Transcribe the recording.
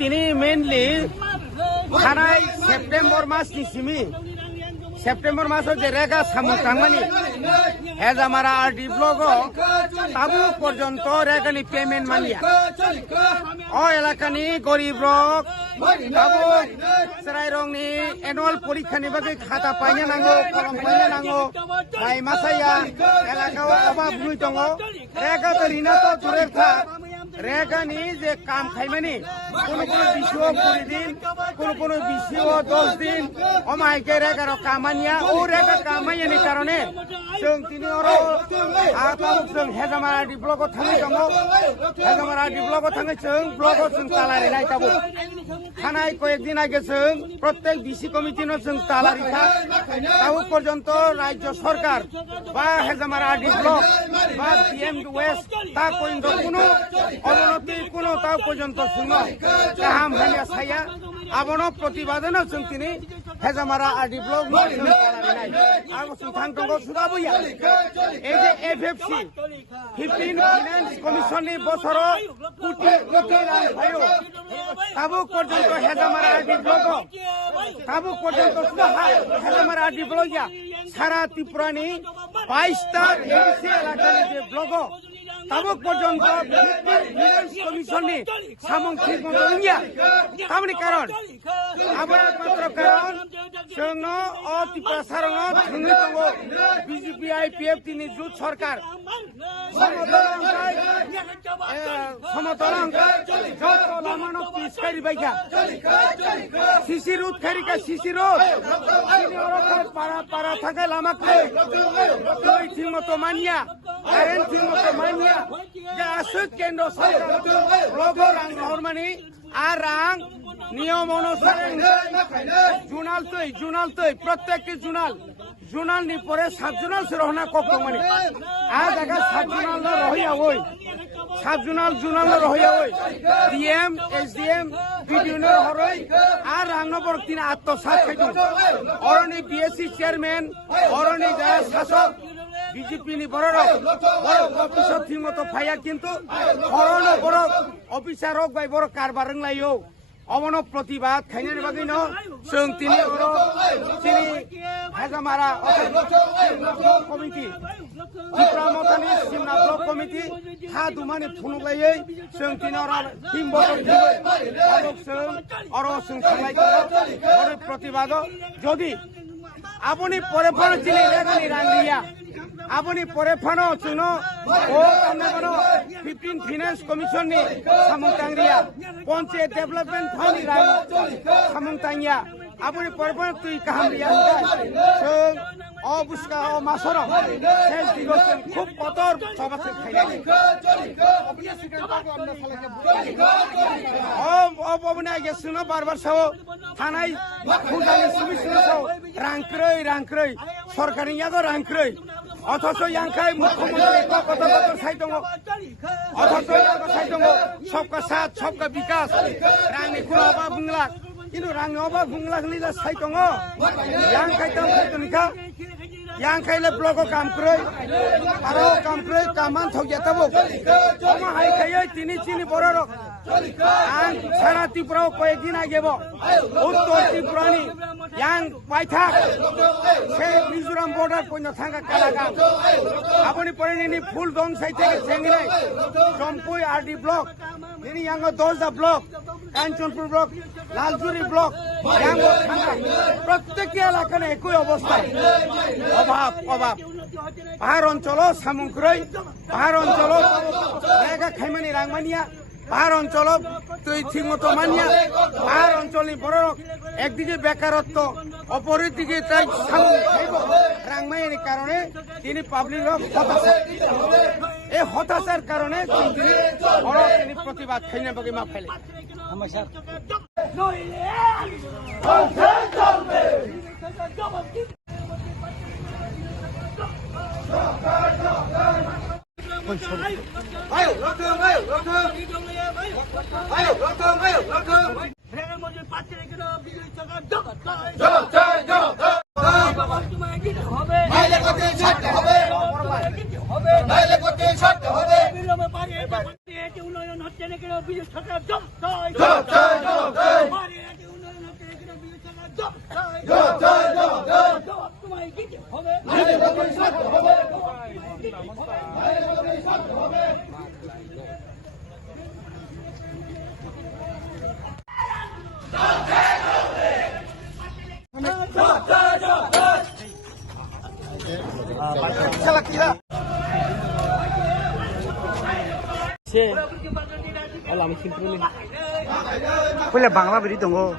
তিনি মেইনলি থানায় সেপ্টেম্বর মাস নিছিমি সেপ্টেম্বর মাসের যে রেখা সামু থাকমানি হেজামারা আরডি ব্লক তাবু পর্যন্ত রেখানি পেমেন্ট মানিয়া ও এলাকানি গরিব রক তাবু সেরাই রংনি এনুয়াল পরীক্ষানি বাকি খাতা পাইনে নাঙ্গো কলম পাইনে নাঙ্গো মাই মাসাইয়া এলাকাও অভাব নুই দङ রেখা তো রিনা তো দূরের থাক রেখানি যে কাম খাইমানি কোন বিশিও 20 দিন কোন বিশিও 10 দিন অমাইকে রেখার কামানিয়া ও রেখা কামাইনি কারণে जों তিনি আরো जों हेजामारा आरडि ब्लकआव थाङै दङ हेजामारा आरडि ब्लकआव थाङै जों ब्लकआव जों तालारि नायताबो थानाय कয়েকদিন আগে जों প্রত্যেক বিসি কমিটিनो जों तालारि था তাও পর্যন্ত রাজ্য সরকার বা হেজামারা আরডি ব্লক বা পিএম ওয়েস্ট তা পর্যন্ত কোনো অবনতি কোনো তাও পর্যন্ত जों गाहाम हानिया साया आबनो प्रतिबादनो जों তিনি हेजामारा आरडि ब्लक तालारि नाय आरो जों थांगौ सुदाबोया এই যে এফএফসি 15 ফাইন্যান্স কমিশননি বছর কোটি কোটি রাং ভাইও তাবু পর্যন্ত হেজামারা আরডি ব্লক তাবু পর্যন্ত হেজামারা আরডি ব্লক সারা ত্রিপুরানি 22টা এফএফসি এলাকার যে ব্লক তাবু পর্যন্ত ফাইন্যান্স কমিশননি সামং ঠিক মতো ইয়া তামনি কারণ আবার মাত্র কারণ जोंनो अ ত্রিপুরা সারङ थुङै दङ বিজেপি আইপিএফ তিনি জুট সরকার সমতল অঙ্কার যত Lamano পিসকারি বাইকা CC root খারিকা CC root তিনি অরকার পারা থাকে লামাকে তুই ঠিক মতো মানিয়া কারেন্ট ঠিক মতো মানিয়া যে আসুক কেন্দ্র সরকার ব্লগর রাং হরমানি আর রাং নিয়ম অনুসারে জুনাল তৈ প্রত্যেকটি জুনাল নি পরে 7 জুনাল রহনা কক্কমানি আর জায়গা 7 জুনাল রহিয়া ওই 7 জুনাল রহিয়া ওই ডিএম এসডিএম বিডিও হরই আর রাংনবর তিনি আত্মসাৎ খাইতো অরনি বিএসসি চেয়ারম্যান অরনি যারা শাসক বিজেপি নি বড় অফিসার ঠিক মতো ফাইয়া কিন্তু বড় অফিসার হোক বাই বড় কারবার রংলাইও অমন প্রতিবাদ খাইনের বাকি जों তিনি হেজামারা কমিটি ত্রিপুরা মতানি সিমনা ব্লক কমিটি হা দুমানি ফুনুলাयै जों তিনি টিম বছর जों থাংলাই প্রতিবাদ যদি আপনি পরে ফানো চিনি রেখানি রাঙ্গিয়া আপনি পরে ফানো চুনো ও কামনাগণ 15 ফাইন্যান্স কমিশন নি সামংতাংরিয়া পঞ্চায়েত ডেভেলপমেন্ট ফান্ড রাং সামংতাংয়া আপনি পরে ফানো তুই কাহামরিয়া जों অবুস্কা ও মাসর শেষ দিগসন খুব কতর সবাসে খাইলাই অবনা গেছুনো বারবার সাও থানাই ফুজানি সুমিসুনো সাও রাংক্রই সরকারি ইয়াগো রাংক্রই অথচ ইয়াংখাই মুখ্যমন্ত্রী কথা সাই দङ অথচ ইয়াগো সাই দङ सबका साथ सबका विकास रांनि कुनो अभाब बुंला কিন্তু रांनि अभाब बुंलाखनि जा साइ दङ यांखाइ दङ निखा यांखाइले ब्लको कामक्रै आरो कामक्रै कामान थगियाताबो अमा हाइखायै तिनि बरर आं सारा त्रिपुराव कয়েকদিন আগেব উত্তর ত্রিপুরানি यां पाइथाक से मिजोराम बॉर्डर पयनो थांगा कालागाम আপনি পরেনি ফুল দং সাই থেকে চেঙ্গিলাই জমপুই আরডি ব্লক তিনি यांगो দলদা block Kanchanpur block Laljuri block यांगो থাঙ্গা প্রত্যেক এলাকায় একই অবস্থা অভাব পাহাড় অঞ্চল সামুংক্রই পাহাড় অঞ্চল জায়গা খাইমানি রাংমানিয়া পাহাড় অঞ্চল তুই ঠিক মতো মানিয়া পাহাড় অঞ্চলের বড় একদিকে বেকারত্ব অপরদিকে তাই রাংমাইয়ের কারণে তিনি পাবলিক হতাশা এই হতাশার কারণে তিনি প্রতিবাদ খাইনে বাকি মা ফেলে উন্নয়ন হচ্ছে না কেন বিজেপি সরকার জব চাই উন্নয়ন হচ্ছে না কেন বিজেপি সরকার জব চাই তোমায় দিতে হবে Pula Bangla beri tunggu.